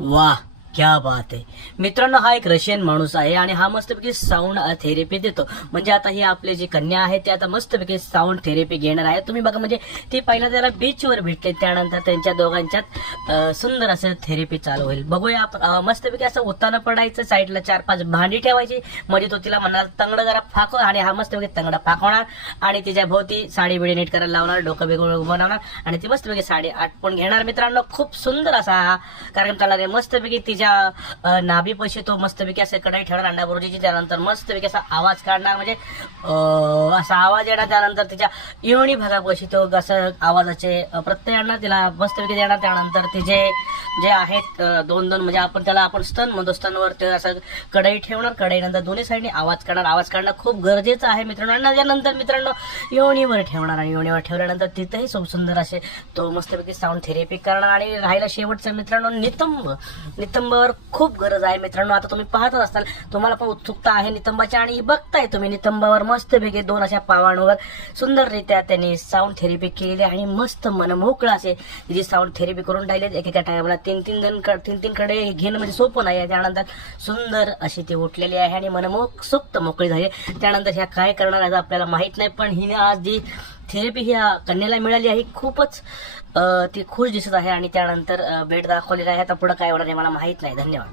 वाह, क्या बात आहे मित्रांनो. हा एक रशियन माणूस आहे आणि हा मस्तपैकी साऊंड थेरपी देतो. म्हणजे आता ही आपले जी कन्या आहे ते आता मस्तपैकी साऊंड थेरपी घेणार आहे. तुम्ही बघा, म्हणजे ती पहिला त्याला बीचवर भेटले, त्यानंतर त्यांच्या दोघांच्यात सुंदर असं थेरपी चालू होईल. बघूया आपण. मस्तपैकी असं उत्तानं पडायचं, साईडला 4-5 भांडी ठेवायची, म्हणजे तो तिला म्हणाल तंगड जरा फाकव, आणि हा मस्तपैकी तंगडा फाकवणार आणि तिच्या भोवती साडी बिडी नीट करायला लावणार, डोकं बिगोळ बनवणार आणि ती मस्तपैकी साडी आटपून घेणार. मित्रांनो, खूप सुंदर असा हा कार्यक्रम चालणार आहे. मस्तपैकी तिच्या नाभी पैसे तो मस्तपैकी असं कढाई ठेवणार अंडा बुर्जीची, त्यानंतर मस्तपैकी असा आवाज काढणार, म्हणजे असा आवाज येणार. त्यानंतर तिच्या योनी भागापाशी तो असं आवाजाचे प्रत्यय आणणार, तिला मस्तपैकी देणार. त्यानंतर तिचे जे आहेत 2-2, म्हणजे आपण स्तन म्हणतो, स्तनवर ते असं कढई ठेवणार, कढईनंतर दोन्ही साईडने आवाज काढणार. आवाज काढणं खूप गरजेचं आहे मित्रांनो. आणि त्यानंतर मित्रांनो योनीवर ठेवणार, आणि योनीवर ठेवल्यानंतर तिथंही खूप सुंदर असे तो मस्तपैकी साऊंड थेरपी करणार. आणि राहिला शेवटचं मित्रांनो नितंबावर खूप गरज आहे मित्रांनो. आता तुम्ही पाहतच असाल, तुम्हाला पण उत्सुकता आहे नितंबाची, आणि बघताय तुम्ही नितंबावर मस्तपैकी 2 अशा पावांवर सुंदररित्या त्यांनी साऊंड थेरपी केलेली, आणि मस्त मनमोकळं असे जी साऊंड थेरपी करून राहिले. एकेका टायमाला 3-3 कडे घेणं म्हणजे सोपं नाही आहे. त्यानंतर सुंदर अशी ती उठलेली आहे आणि मनमोक्त मोकळी झाली. त्यानंतर ह्या काय करणार आहे आपल्याला माहित नाही, पण हिने आज जी थेरपी ह्या कन्याला मिळाली आहे खूपच ती खुश दिसत आहे. आणि त्यानंतर बेड दाखवलेला आहे. आता पुढे काय होणार आहे मला माहित नाही. धन्यवाद.